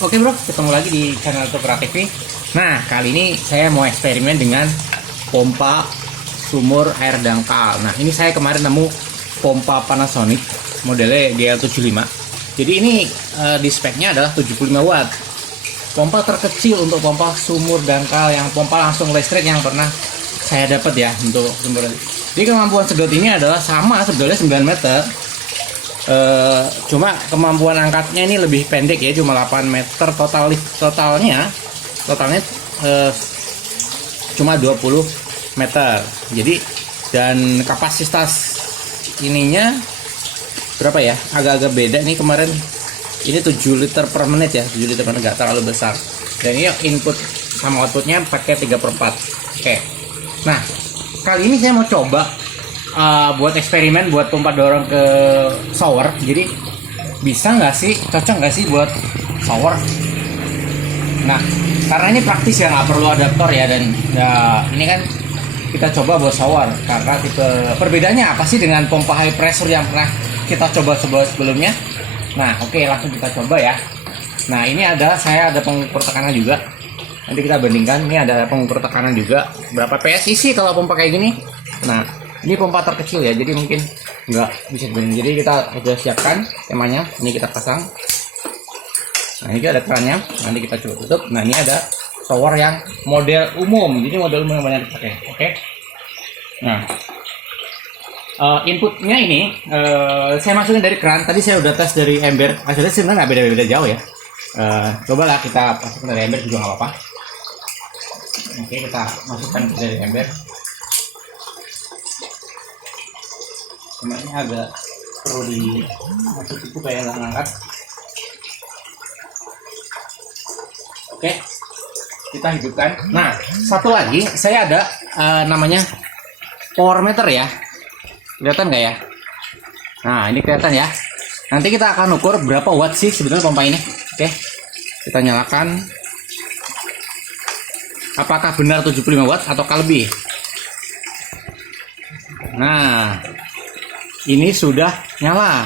Oke bro, ketemu lagi di channel Tokra TV. Nah, kali ini saya mau eksperimen dengan pompa sumur air dangkal. Nah, ini saya kemarin nemu pompa Panasonic modelnya DL75. Jadi ini di speknya adalah 75 watt. Pompa terkecil untuk pompa sumur dangkal, yang pompa langsung listrik yang pernah saya dapat ya untuk sumur. Jadi kemampuan sedot ini adalah sama sebetulnya 9 meter. Cuma kemampuan angkatnya ini lebih pendek ya, cuma 8 meter totalnya cuma 20 meter. Jadi dan kapasitas ininya berapa ya, agak-agak beda nih. Kemarin ini 7 liter per menit ya, 7 liter per menit, nggak terlalu besar. Dan ini input sama outputnya pakai 3/4. Oke, nah kali ini saya mau coba buat eksperimen buat pompa dorong ke shower. Jadi bisa nggak sih, cocok nggak sih buat shower? Nah, karena ini praktis ya, nggak perlu adaptor ya. Dan ya, ini kan kita coba buat shower karena tipe perbedaannya apa sih dengan pompa high pressure yang pernah kita coba sebelumnya. Nah, oke, langsung kita coba ya. Nah, ini saya ada pengukur tekanan juga. Nanti kita bandingkan. Ini ada pengukur tekanan juga. Berapa PSI sih kalau pompa kayak gini? Nah, ini pompa terkecil ya, jadi mungkin nggak bisa dibanding. Jadi kita sudah siapkan temanya. Ini kita pasang. Nah, ini ada kerannya. Nanti kita coba tutup. Nah, ini ada shower yang model umum. Jadi model umum yang banyak dipakai. Oke. Nah, inputnya ini saya masukin dari keran. Tadi saya udah tes dari ember. Hasilnya sebenarnya nggak beda-beda jauh ya. Cobalah kita masukin dari ember juga nggak apa-apa. Oke, kita masukkan dari ember. Cuma ini agak perlu dimasuk itu kayak nggak ngangkat. Oke, kita hidupkan. Nah, satu lagi saya ada namanya power meter ya. Kelihatan nggak ya? Nah, ini kelihatan ya. Nanti kita akan ukur berapa watt sih sebenarnya pompa ini. Oke, kita nyalakan. Apakah benar 75 watt atau lebih? Nah, ini sudah nyala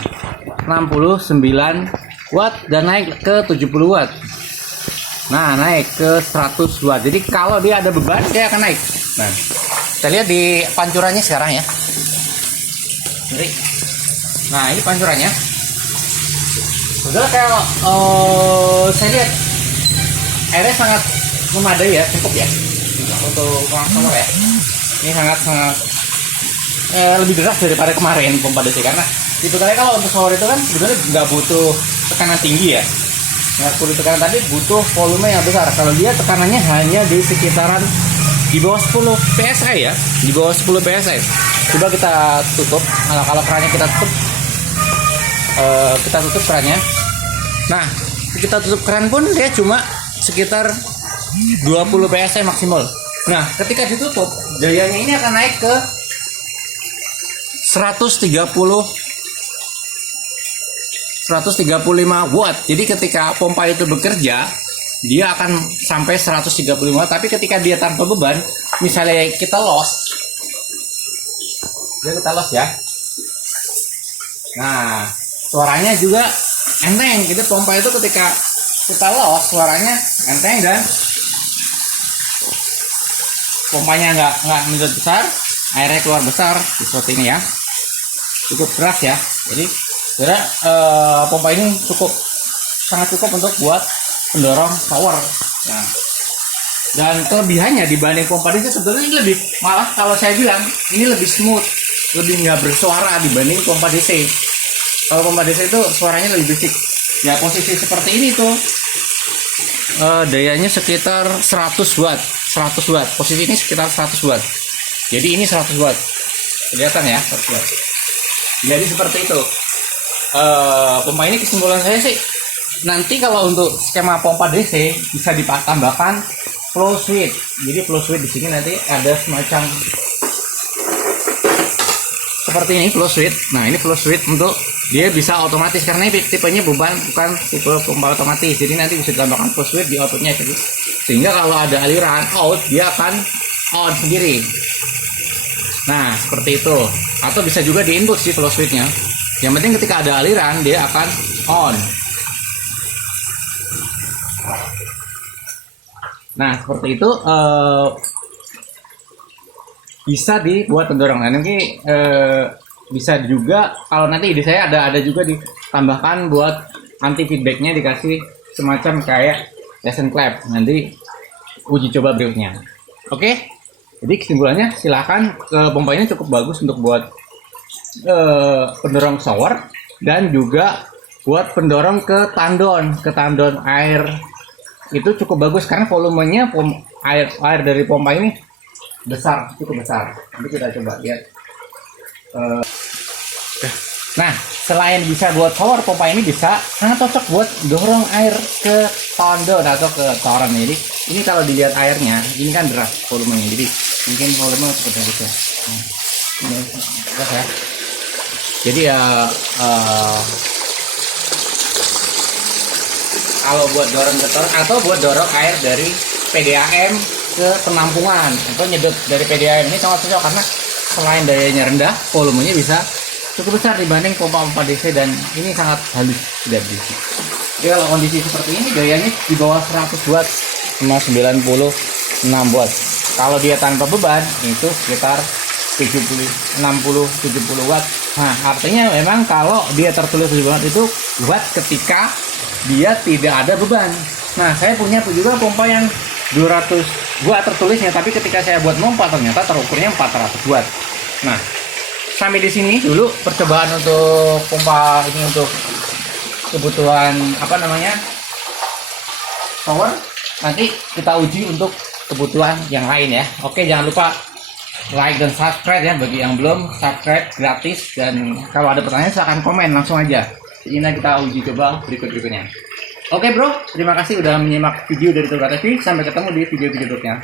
69 watt dan naik ke 70 watt. Nah, naik ke 100 watt. Jadi kalau dia ada beban, dia akan naik. Nah, kita lihat di pancurannya sekarang ya. Nah, ini pancurannya. Sudah kalau saya lihat airnya sangat memadai ya, cukup ya untuk shower ya. Ini sangat lebih deras daripada kemarin pompa DC, karena itu kali kalau untuk shower itu kan sebenarnya nggak butuh tekanan tinggi ya, nggak perlu tekanan, tapi butuh volume yang besar. Kalau dia tekanannya hanya di sekitaran di bawah 10 psi ya, di bawah 10 psi. Coba kita tutup. Nah, kalau kerannya kita tutup kerannya. Nah, kita tutup keran pun dia cuma sekitar 20 psi maksimal. Nah, ketika ditutup, dayanya ini akan naik ke 135 watt. Jadi ketika pompa itu bekerja, dia akan sampai 135 watt. Tapi ketika dia tanpa beban, misalnya kita loss ya. Nah, suaranya juga enteng. Jadi pompa itu ketika kita loss, suaranya enteng dan pompanya nggak menjadi besar, airnya keluar besar seperti ini ya. Cukup keras ya. Jadi sebenarnya pompa ini sangat cukup untuk buat pendorong shower. Nah, dan kelebihannya dibanding pompa DC sebetulnya ini lebih, malah kalau saya bilang ini lebih smooth, lebih nggak bersuara dibanding pompa DC. Kalau pompa DC itu suaranya lebih berisik. Ya, posisi seperti ini tuh dayanya sekitar 100 watt. Posisi ini sekitar 100 watt. Jadi ini 100 watt. Kelihatan ya, 100 watt. Jadi seperti itu. Pompa ini, kesimpulan saya sih, nanti kalau untuk skema pompa DC bisa ditambahkan flow switch. Jadi flow switch di sini nanti ada semacam seperti ini, flow switch. Nah, ini flow switch untuk dia bisa otomatis, karena ini tipenya bukan tipe pompa otomatis. Jadi nanti bisa ditambahkan flow switch di outputnya, sehingga kalau ada aliran out, dia akan on sendiri. Nah, seperti itu. Atau bisa juga di input sih flow switchnya. Yang penting ketika ada aliran dia akan on. Nah seperti itu, bisa dibuat pendorong. Nah nanti bisa juga kalau nanti ide saya ada juga ditambahkan buat anti feedbacknya, dikasih semacam kayak lesson clap nanti uji coba berikutnya. Oke, jadi kesimpulannya silahkan, pompa ini cukup bagus untuk buat pendorong shower dan juga buat pendorong ke tandon air. Itu cukup bagus karena volumenya air dari pompa ini cukup besar. Nanti kita coba lihat. Nah, selain bisa buat shower, pompa ini bisa sangat cocok buat dorong air ke tandon atau ke toren. Jadi ini kalau dilihat airnya, ini kan deras volumenya. Jadi mungkin volume seperti itu ya. Ini deras ya. Jadi ya kalau buat dorong ke toren atau buat dorong air dari PDAM ke penampungan atau nyedot dari PDAM, ini sangat cocok karena selain dayanya rendah, volumenya bisa cukup besar dibanding pompa-pompa DC, dan ini sangat halus tidak DC. Jadi kalau kondisi seperti ini dayanya di bawah 100 watt sama 96 watt. Kalau dia tanpa beban itu sekitar 60-70 watt. Nah artinya memang kalau dia tertulis di watt itu watt ketika dia tidak ada beban. Nah saya punya juga pompa yang 200 watt tertulisnya, tapi ketika saya buat pompa ternyata terukurnya 400 watt. Nah sampai di sini dulu percobaan untuk pompa ini untuk kebutuhan shower. Nanti kita uji untuk kebutuhan yang lain ya. Oke, jangan lupa like dan subscribe ya bagi yang belum subscribe, gratis. Dan kalau ada pertanyaan silahkan komen langsung aja. Ini kita uji coba berikutnya. Oke bro, terima kasih udah menyimak video dari Toga TV. Sampai ketemu di video berikutnya.